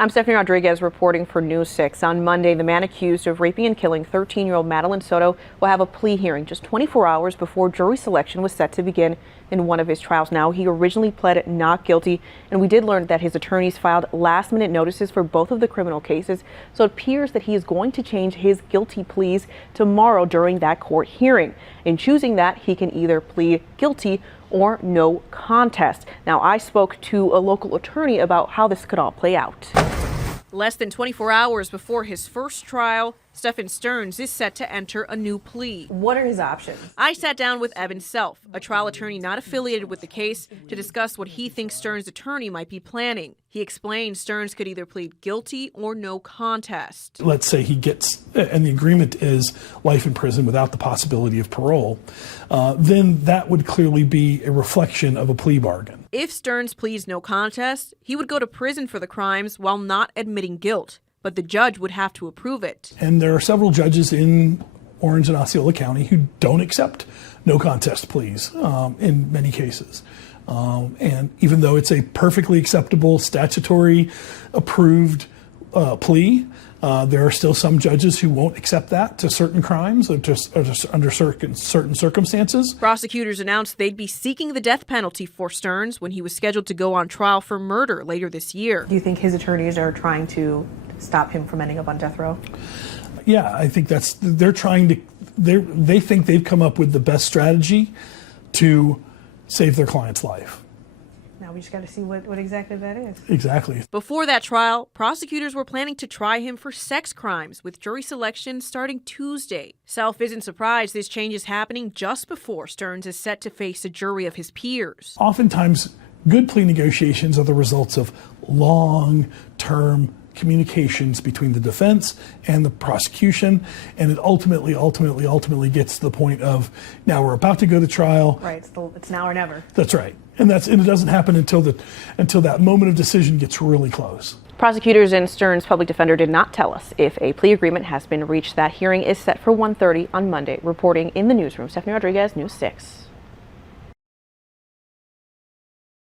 I'm Stephanie Rodriguez reporting for News 6. On Monday, the man accused of raping and killing 13-year-old Madeline Soto will have a plea hearing just 24 hours before jury selection was set to begin in one of his trials. Now, he originally pled not guilty, and we did learn that his attorneys filed last-minute notices for both of the criminal cases, so it appears that he is going to change his guilty pleas tomorrow during that court hearing. In choosing that, he can either plead guilty or no contest. Now, I spoke to a local attorney about how this could all play out. Less than 24 hours before his first trial, Stephan Sterns is set to enter a new plea. What are his options? I sat down with Evan Self, a trial attorney not affiliated with the case, to discuss what he thinks Sterns' attorney might be planning. He explained Sterns could either plead guilty or no contest. Let's say he gets, and the agreement is life in prison without the possibility of parole, then that would clearly be a reflection of a plea bargain. If Sterns pleads no contest, he would go to prison for the crimes while not admitting guilt, but the judge would have to approve it. And there are several judges in Orange and Osceola County who don't accept no contest pleas in many cases. And even though it's a perfectly acceptable, statutory approved plea, there are still some judges who won't accept that to certain crimes or under certain circumstances. Prosecutors announced they'd be seeking the death penalty for Sterns when he was scheduled to go on trial for murder later this year. Do you think his attorneys are trying to stop him from ending up on death row? Yeah, I think they're trying to, they think they've come up with the best strategy to save their client's life. Now we just got to see what exactly that is. Exactly. Before that trial, prosecutors were planning to try him for sex crimes, with jury selection starting Tuesday. Self isn't surprised this change is happening just before Sterns is set to face a jury of his peers. Oftentimes, good plea negotiations are the results of long-term communications between the defense and the prosecution, and it ultimately gets to the point of, now we're about to go to trial. Right, it's now or never. That's right. And it doesn't happen until that moment of decision gets really close. Prosecutors and Sterns' public defender did not tell us if a plea agreement has been reached. That hearing is set for 1:30 on Monday. Reporting in the newsroom, Stephanie Rodriguez, News 6.